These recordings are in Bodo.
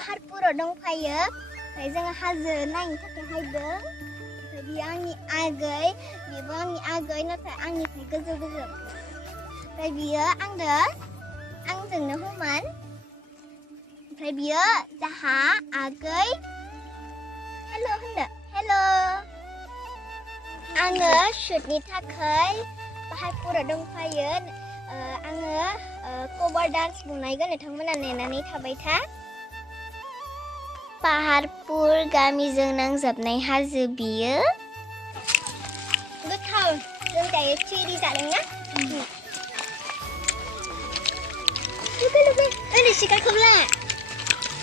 पाहारपुराव दंफायो ओमफ्राय जोङो हाजो नायनो थाखाय हायदों ओमफ्राय बियो आंनि आगै बेबो आंनि आगै नाथाय आंनिफ्राय गोजौ ओमफ्राय बियो आंजोंनो समान ओमफ्राय बियो जाहा आगै हेल' होनदो हेल' आङो शुटनि थाखाय पाहारपुराव दंफायो आङो कभार डान्स बनायगोन नोंथांमोना नेनानै थाबाय था पाहारपुर गामिजों नांजाबनाय हाजो बियो गोथाव जों दायो चिरि जादोंना लोगो ओरै सिखारखौ ला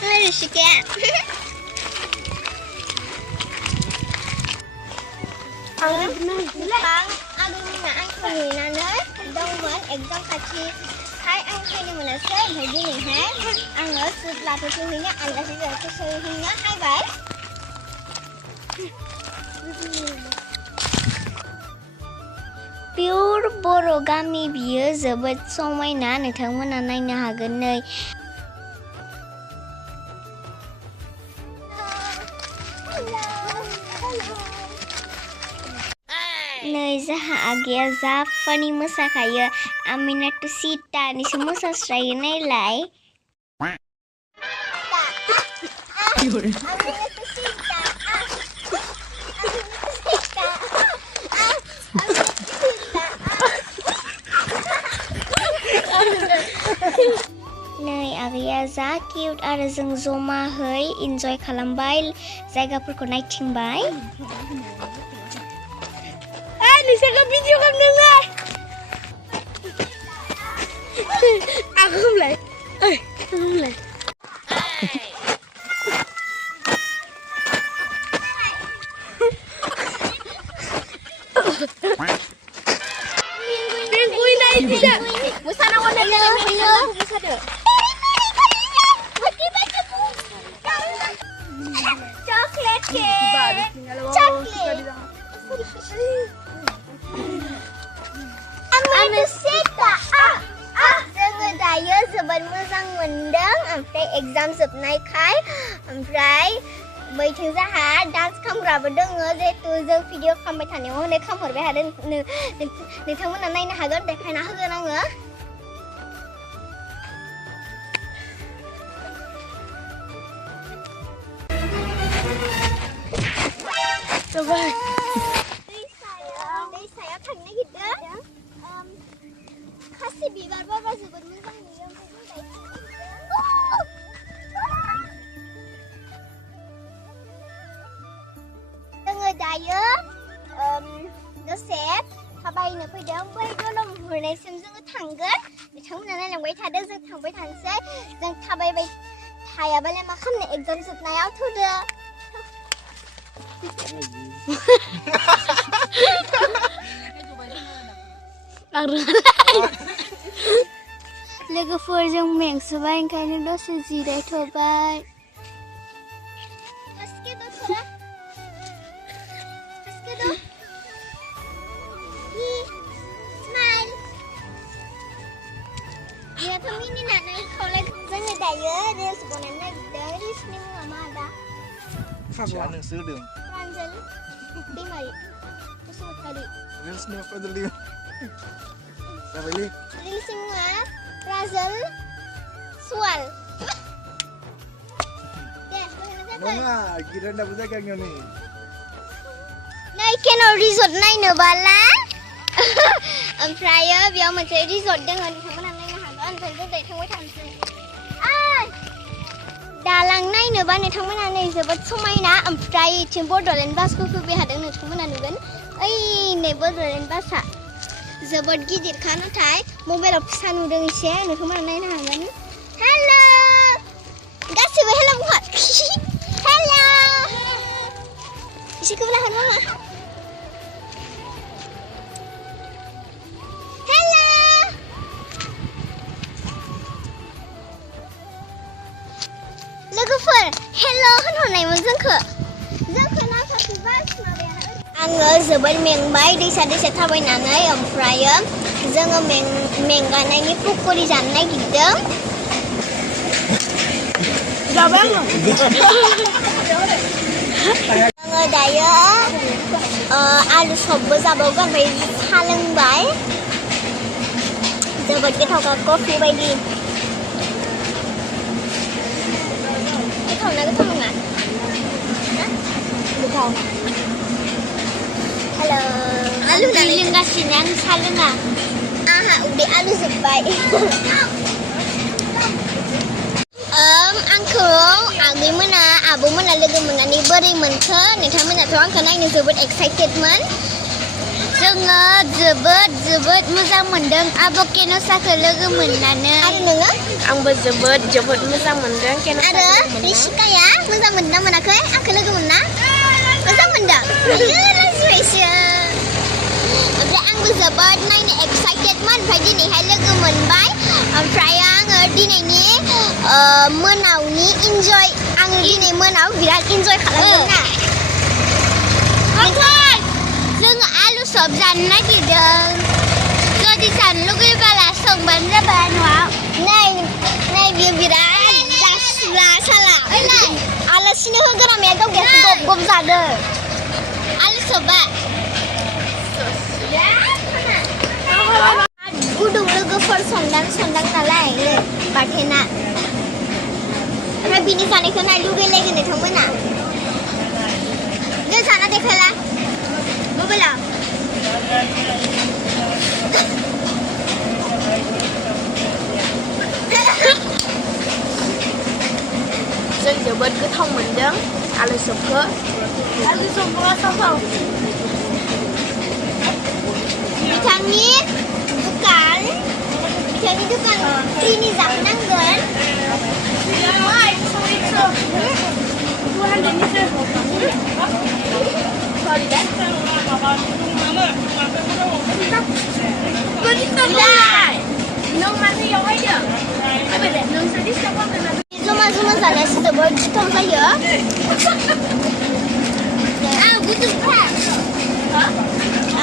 ओरै सिखाया आगैमोना आंखौ नेनानै दंमोन एगजाम खाथिखाय आं फैनो मोनासै ओमफ्राय दिनैहाय आङो सुट लाथ'हैनो आलासि जाथो सहैनो हायबाय पियर बर' गामि बियो जोबोद समायना नोंथांमोना नायनो हागोन नै जाहा आगैया जा फानि मोसाखायो आमिनाथ' सितानिसो मोसास्रायो नायलाय नै आगैया जा किउट आरो जों जमाहै इन्जय खालामबाय जायगाफोरखौ नायथिंबाय नोंसोरखौ भिडिअ खालामदोंलाय आंखौ हमलाय हमलाय मोसानांगौ चॉकलेट जोङो दायो जोबोद मोजां मोनदों ओमफ्राय एग्जाम जोबनायखाय ओमफ्राय बैथिं जाहा डान्स खालामग्राबो दङ जिहेतु जों भिडिअ खालामबाय थानायाव हनै खामहरबाय थादों नोंथांमोना नायनो हागोन देखायना होगोन आङो दैसायाव थांनो नागिरदों खासि बिबार बारबा जोबोद मोजां नुयो जोङो दायो दसे थाबायनो फैदों बै दलं हरनायसिम जोङो थांगोन बिथांमोना नायलांबाय थादों जों थांबाय थानोसै जों थाबायबाय थायाबालाय मा खालामनो एग्जाम जोबनायाव थुदो लोगोफोरजों मेंसोबाय ओंखायनो दसे जिरायथ'बाय जोङो दायो रिल्स बनायनो नागिरदों रिल्सनि मुङा मा दा नोंसोर होदों प्रान्जल दैमारि बसुमतारी रिल्सनि प्रान्जल जाबायलै रिल्सनि मुङा प्रान्जल सुवाल दे नङा गिरान्दाबो जायगायाव नै केन' रिजर्ट नायनोबाला ओमफ्रायो बेयाव मोनसे रिजर्ट दङ नोंथांमोना नायनो हागोन ओमफ्राय जों दायो थांबाय थानोसै दालां नायनोबा नोंथांमोना नै जोबोद समायना ओमफ्राय इथिं बड'लेण्ड बासबो फैबाय थादों नोंथांमोना नुगोन ओइ नै बड'लेण्ड बासआ जोबोद गिदिरखा नाथाय मबाइलाव फिसा नुदों एसे नोंथांमोना नायनो हागोन हेल' गासिबो हेल' बुंहर हेल' एसेखौबो लाहोन मामा लोगोफोर हेल' होनहरनायमोन जोंखौ नाथाय आङो जोबोद मेंबाय दैसा थाबायनानै ओमफ्रायो जोङो मेंगानायनि पक'रि जानो नागिरदों Người đấy alu sop berzabagan by kulumbai. Zabat kita ke kopi by di. Kita nak nggak? Betul. Halo. Alu nak yang kasih yang salah nggak? Udah alu sebaik. Uncle, agni mwna, abu mwna logo mwna beri menthe. Nोंथांमोना थ' आंखौ नायनो जोबोद एक्साइटेडमोन. जोङो जोबोद मोजां मोनदों आब' केन'चाखौ लोगो मोननानै. आरो नोङो? आंबो जोबोद मोजां मोनदों केन'चा. आरो निशिकाया मोजां मोनदोंना मोनाखै? आंखौ लोगो मोनना? मोजां मोनदों? लाजिबायसो. ओमफ्राय आंबो जोबोद नायनो एक्साइटेडमोन. ओमफ्राय दिनैहाय लोगो मोनबाय. ओमफ्राय आङो दिनैनि मोनावनि इन्जय. आङो दिनै मोनाव बिराद इन्जय खालामदों ना. जोङो आलु सप जानो नागिरदों. जुदि जानो लुगैयोब्ला संबानो जाबाय न'आव. नै बियो बिराद जासुला साला. आलासिनो होग्रामाया गावगायासो गब जादों. आलु सपआ गुदुं लोगोफोर संदां नालाय बाथेना. ओमफ्राय बिनि जानायखौ नाय लुगैलायगोन नोंथांमोना. दे जाना देखायला मबाइलाव. जों जोबोद गोथाव मोनदों आलु सपखौ. बिथांनि दुकान फ्रिनि जाहोनांगोन. जमा जानायासो जोबोद गोथाव जायो. गुदुंखा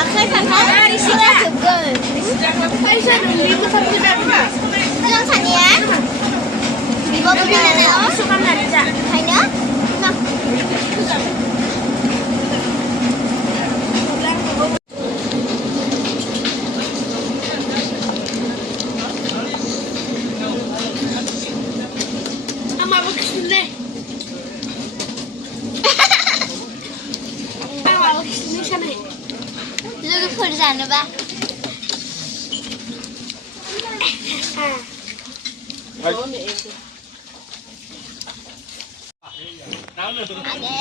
आखाइ फांखाल जोबगोन. जों सानैया बिब' बिनानाव ओंखायनो लोगोफोर जानोबा आगै